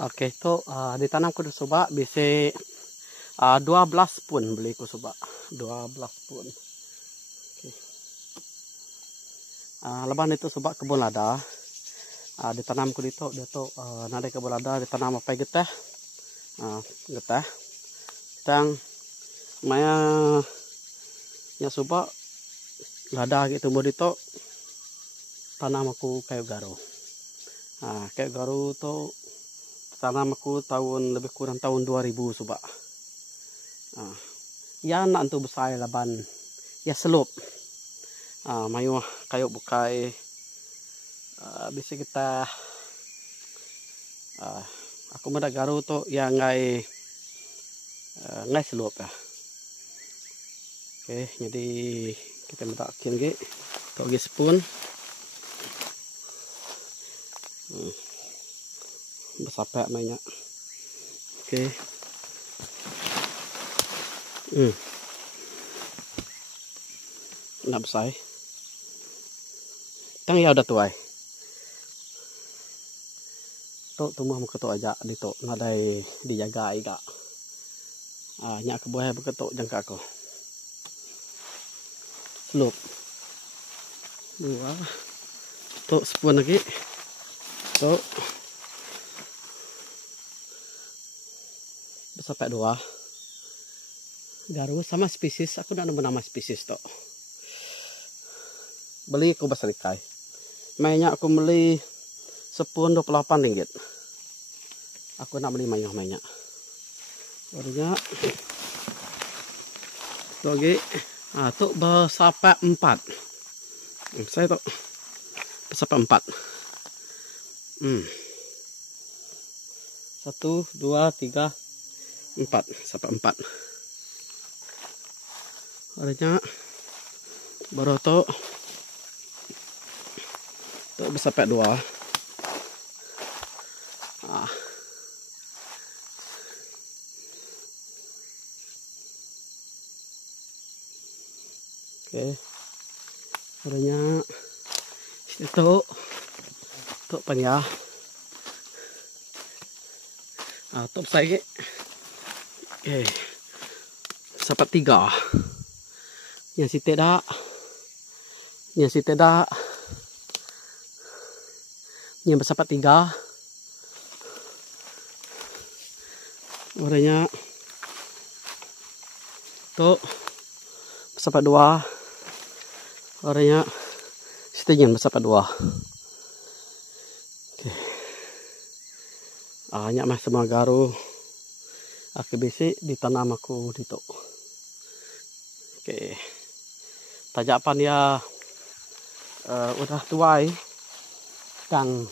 Oke, itu ditanam ku soba bisa 12 pun beli ku soba 12 pun. Oke. Leban itu soba kebun lada. Ditanam ku dito dia tuh nade kebun lada ditanam apa geteh. Geteh. Tang maya nya soba lada gitu mo dito tanam aku kayu garu. Kayu garu tuh tanam aku tahun lebih kurang tahun 2000 soba. Ya nak tu besar laban ya selup. Mayu kayu bukai bisa kita aku meda garu tu ya ngai selup ya. Oke, jadi kita metakin ge to ge spoon. Besapek mainnya. Oke. Nak besar. Tang ya udah tuai. Tok tumbuh muka tok aja di tok nadai dijaga iga. Nyak kebuah beketok jangka aku. Slup. Dua. Tok spoon lagi. Tok. Sampai 2. Garu sama spesies, aku nak nemu nama spesies tok. Beli aku basrikai. Mainnya aku beli sepun 28 ringgit. Aku nak beli mainnya. Barunya lagi tok bersampai 4. Saya tok bersampai 4. 1 2 3 4 sampai 4. Adanya baru tuh sampai 2. Oke. Adanya itu tuh panya. Top saya oke. Sampai 3. Yang si tidak. Yang sampai 3. Warnanya tuh sampai 2. Warnanya setengah sampai 2. Oke. Nyak mah semua garu. Aku besi ditanam aku dito. Oke. Tajapan ya udah tuai kang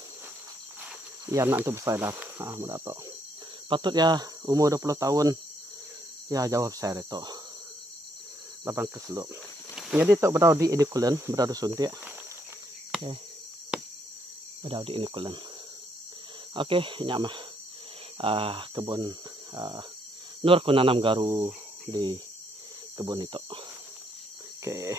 ya nak tu besar dah. Mudah tu. Patut ya umur 20 tahun ya jawab saya itu. Lapan keselup. Jadi tu berada di inokulan, berada suntik. Oke. Berada di inokulan. Oke, nyak mah kebun nur ku nanam garu di kebun itu. Oke.